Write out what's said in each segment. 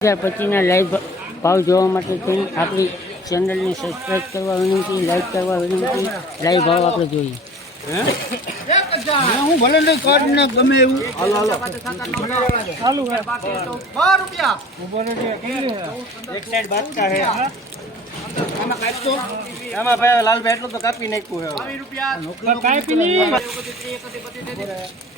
હજાર પચીસના લાઈવ ભાવ જોવા માટે થઈ આપણી ચેનલને સબસ્ક્રાઈબ કરવા વિનંતી લાઈક કરવા વિનંતી લાઈવ ભાવ આપણે જોઈએ. હું? ભલે ને કર ને ગમે એવું. એક સાઈડ બાદકા હે. આમાં ભાઈ લાલભાઈ એટલું તો કાપી નાખ્યું હે. કાપી નહીં.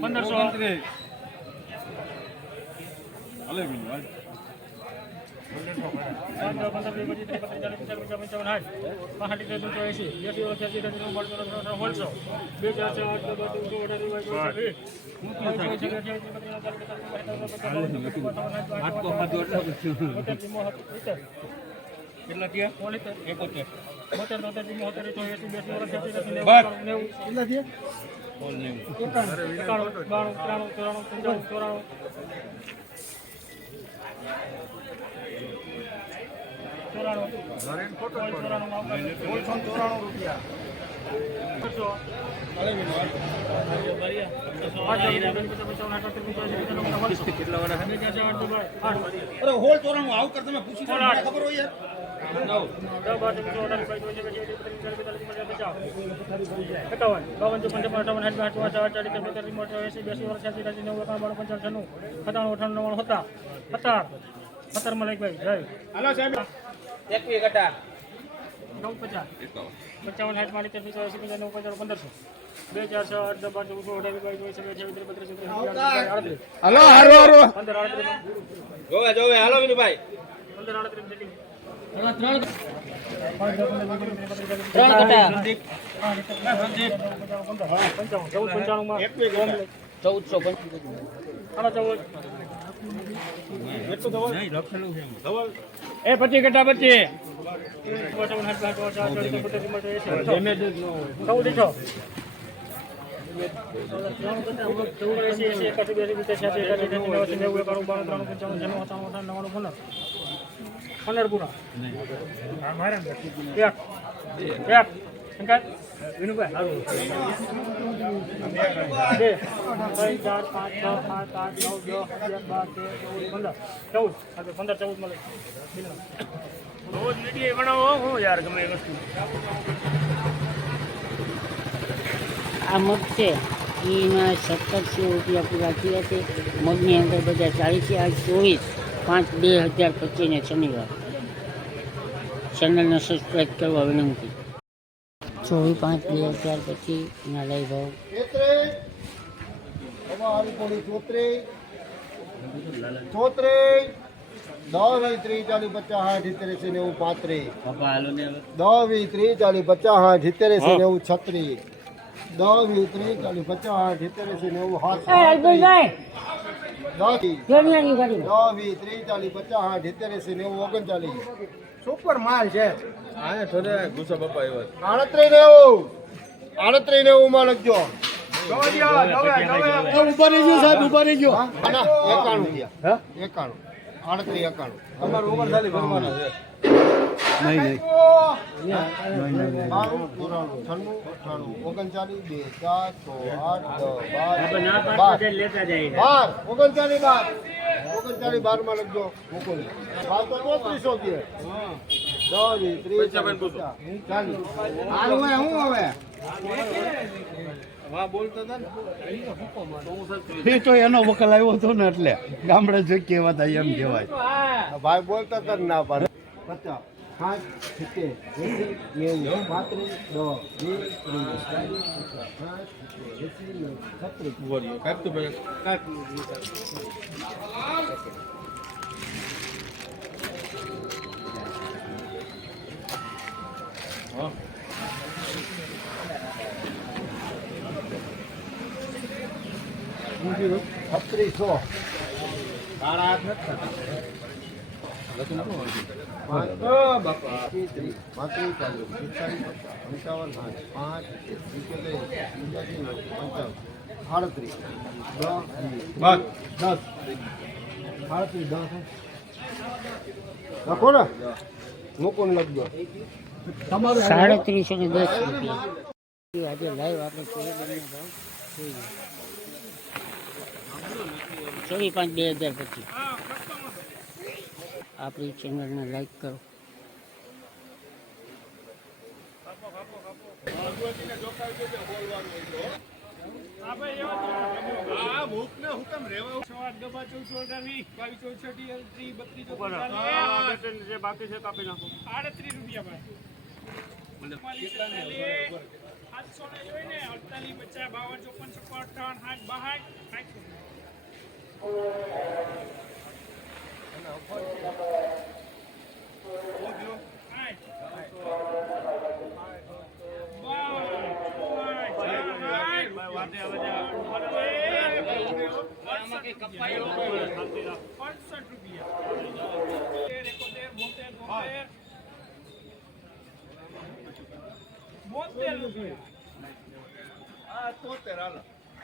પંદરસો કેટલા થયા એકોતેર બોતેર તોતેર ચુમ્મોતેર ચોર્યાસી બેસી વર્ષ નેવું કેટલા થયા ચોરાણું પંચાણું ચોરાણું ચોરાણું ચોરાણું ચોરાણું રૂપિયા અરે હોળ ચોરાણું આવું કર તમે પૂછી ખબર હોય યાર હાલો સાહેબ એકવી કટા પંચાવન સાઠ માળી ત્રીસ એસી પંચાવન નવ પંચાવન પંદરસો બે ચાર છ આઠ દસ બાર ચૌદ અઢાર બાવીસ ચોવીસ છવ્વીસ છવ્વીસ બત્રીસ ચોત્રીસ આડત્રીસ હાલો હારો હારો. પંદર આડત્રીસ. જોવે જોવે. હાલો વિનુભાઈ. પંદર આડત્રીસ ચૌદસો ચૌદ એ પચી કટા પચી ચૌદ છો ચૌદ એસી એસી એકાસી બેસી બીજા છ્યાસી એકાસી ત્યાસી નેવાસી નેવું એકાણું બાણું ત્રાણું પંચાણું છન્નું સત્તાણું અઠાણું નવ્વાણું પંદર પંદર પૂરા એક. એક. શંકર વિનુભાઈ હારું. બે. ત્રણ ચાર પાંચ છ સાત આઠ નવ દસ અગિયાર બાર તેર ચૌદ પંદર. ચૌદ. હા પંદર ચૌદ મળે. રોજ વીડિયો બનાવો હું યાર ગમે એ વસ્તુ. આ મગ છે. એમાં સત્તરસો રૂપિયા પૂરા થયા છે. મગની અંદર બધા ચાલીસ આઠ ચોવીસ. પાંચ બે હજાર પચીસને શનિવાર. ચેનલને સબસ્ક્રાઈબ કરવા વિનંતી. ચોવીસ પાંચ બે હજાર પચીસના લાઈવ ભાવ છત્રીસ દસ વીસ ત્રીસ ચાલીસ પચાસ સાઠ સિત્તેર એસી નેવું સાત સુપર માલ છે. ગુસ્સો બાપા આવ્યો. આડત્રીસ નેવું. આડત્રીસ નેવું માં લખજો. ઊભા રહી ગયો સાહેબ ઊભા રહી ગયો. હા? ના, એકાણું. થયા એકાણું. એકાણું અમારું ઓગણચાલીસ ભરવાના છે. છન્નું અઠ્ઠાણું ઓગણચાલીસ બે ચાર છ આઠ દસ બાર બાર. ઓગણચાલીસ બાર ઓગણચાલીસ બાર. માં લખજો મુકુલ. બાર તો ચોત્રીસો કે. દસ ત્રીસ ચાલીસ. પચાસ, હવે હું હવે? એ તો એનો વકલ આવ્યો હતો ને એટલે ગામડે જો કહેવાતા એમ કહેવાય. ભાઈ બોલતા હતા ને ના પાડે. પચાસ સિત્તેર એસી નેવું પાંત્રીસ દસ વીસ ત્રીસ ચાલીસ પચાસ એસી નેવું છત્રીસ ઊભો રહ્યો કાંઈક તો ભાઈ છત્રીસો પાંત્રીસ પાંત્રીસ ચાલીસ પિસ્તાલીસ પંચાવન સાઠ પાંચ સિત્તોતેર પંચ્યાસી પંચાવન સાડત્રીસ દસ સાડત્રીસ દસ રાખો ને મૂકો ને લખજો સાડત્રીસો ને દસ રૂપિયા આજે લાઈવ આપણે ચોવીસ પાંચ બે હજાર પચીસ. આપણી ચેનલને લાઈક કરો. જે બાકી છે કાપી નાખો. આડત્રીસ રૂપિયા સાતસો ને જોઈને અડતાલીસ પચાસ બાવન ચોપન છપ્પન અઠાવન સાઠ બાસઠ સાઠ પાંસઠ રૂપિયા એકોતેર બોતેર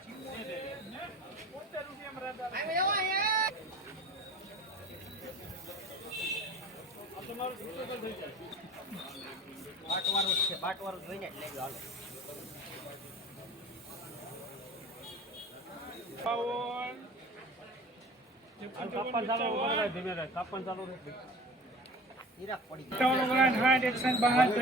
બોતેર છે રૂપિયા બોતેર રૂપિયા રાધા બાવન કાપણ ચાલુ ધીમે કાપણ ચાલુ રહે. અઠ્ઠાવન ઓગણ સાઠ એકસઠ બાસઠ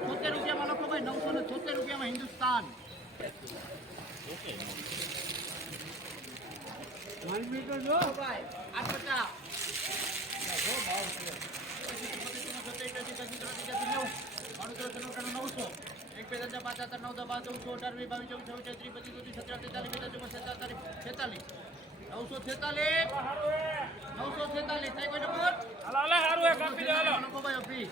છોતેર રૂપિયામાં લખો ભાઈ નવસો ને છોતેર રૂપિયામાં હિન્દુસ્તાન પચાસ નવસો એક બે હજાર પાંચ હજાર નવ દસ બાર ચૌદસો અઢાર વીસ બાવીસ ચૌદ છવ્વીસ ત્રીસ પચીસ ત્રીસ સત્તર તેતાલીસ બેતાલીસ છેતાલીસ છેતાલીસ નવસો છેતાલીસ નવસો છેતાલીસ થાય કોઈ નંબર હાલો હાલો હારું હે કાપી દે હાલો લખો ભાઈ અભી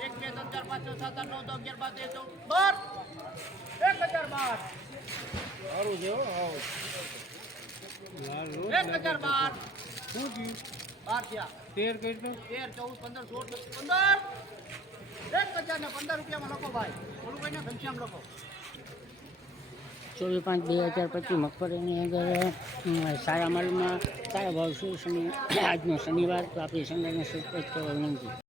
એક બે ત્રણ ચાર પાંચ છ સાત આઠ નવ દસ અગિયાર બાર તેર ચૌદ બાર એક હજાર બાર એક છે બાર બાર થયા દો તેર ચૌદ પંદર સોળ પંદર એક પંદર રૂપિયામાં ચોવીસ પાંચ બે હજાર પચીસ મગફળીની અંદર સારા માલમાં સારા ભાવ શું શનિ આજનો શનિવાર તો આપણી સંઘને સબસ્ક્રાઈબ કરવા વિનંતી